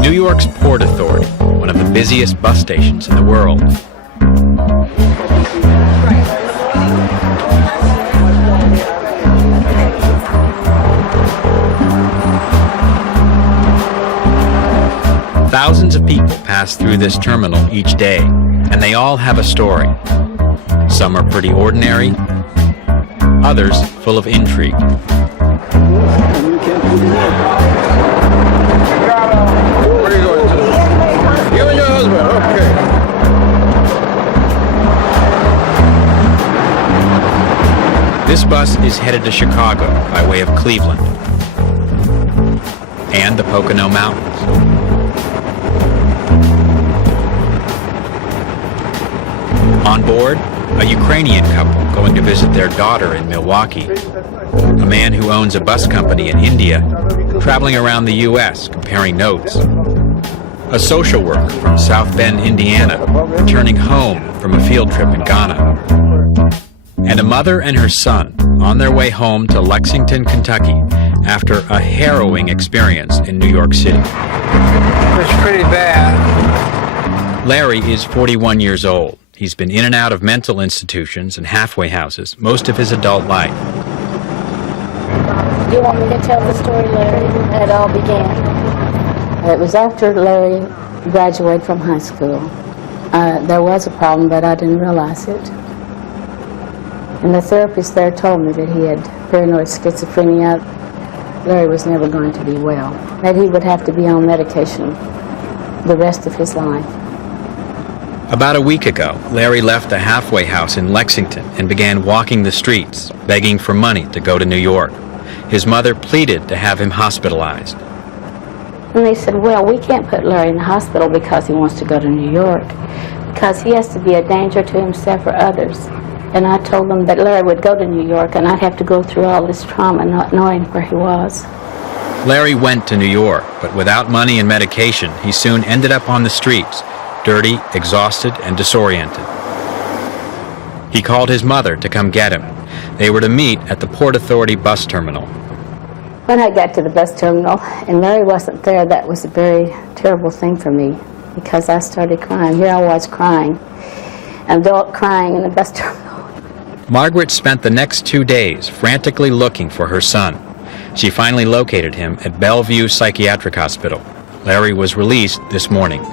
New York's Port Authority, one of the busiest bus stations in the world. Thousands of people pass through this terminal each day, and they all have a story. Some are pretty ordinary, others full of intrigue. This bus is headed to Chicago by way of Cleveland and the Pocono Mountains. On board, a Ukrainian couple going to visit their daughter in Milwaukee, a man who owns a bus company in India, traveling around the U.S. comparing notes, a social worker from South Bend, Indiana, returning home from a field trip in Ghana, and a mother and her son on their way home to Lexington, Kentucky, after a harrowing experience in New York City. It's pretty bad. Larry is 41 years old. He's been in and out of mental institutions and halfway houses most of his adult life. Do you want me to tell the story, Larry, how it all began? It was after Larry graduated from high school. There was a problem, but I didn't realize it. And the therapist there told me that he had paranoid schizophrenia. Larry was never going to be well, that he would have to be on medication the rest of his life. About a week ago, Larry left the halfway house in Lexington and began walking the streets, begging for money to go to New York. His mother pleaded to have him hospitalized. And they said, well, we can't put Larry in the hospital because he wants to go to New York, because he has to be a danger to himself or others. And I told them that Larry would go to New York and I'd have to go through all this trauma not knowing where he was. Larry went to New York, but without money and medication, he soon ended up on the streets, dirty, exhausted, and disoriented. He called his mother to come get him. They were to meet at the Port Authority bus terminal. When I got to the bus terminal and Larry wasn't there, that was a very terrible thing for me, because I started crying. Here I was crying, an adult crying in the bus terminal. Margaret spent the next 2 days frantically looking for her son. She finally located him at Bellevue Psychiatric Hospital. Larry was released this morning.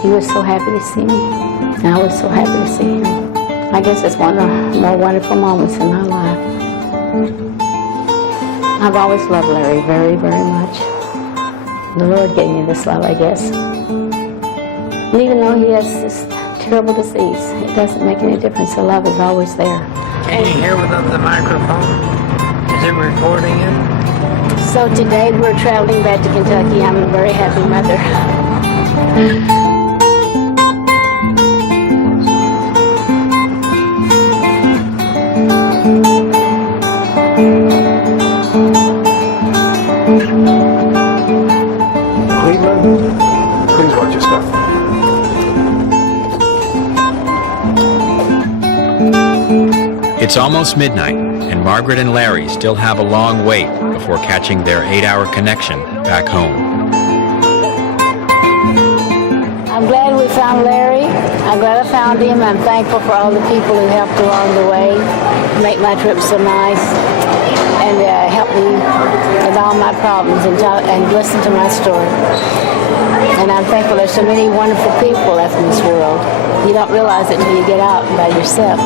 He was so happy to see me, and I was so happy to see him. I guess it's one of the more wonderful moments in my life. I've always loved Larry very, very much. The Lord gave me this love, I guess. And even though he has this terrible disease, it doesn't make any difference. The love is always there. Can you hear without the microphone? Is it recording it? So today we're traveling back to Kentucky. I'm a very happy mother. Please watch your stuff. It's almost midnight, and Margaret and Larry still have a long wait before catching their 8-hour connection back home. I'm glad we found Larry. I'm glad I found him. I'm thankful for all the people who helped along the way to make my trip so nice and help me with all my problems and listen to my story. And I'm thankful there's so many wonderful people left in this world. You don't realize it until you get out by yourself.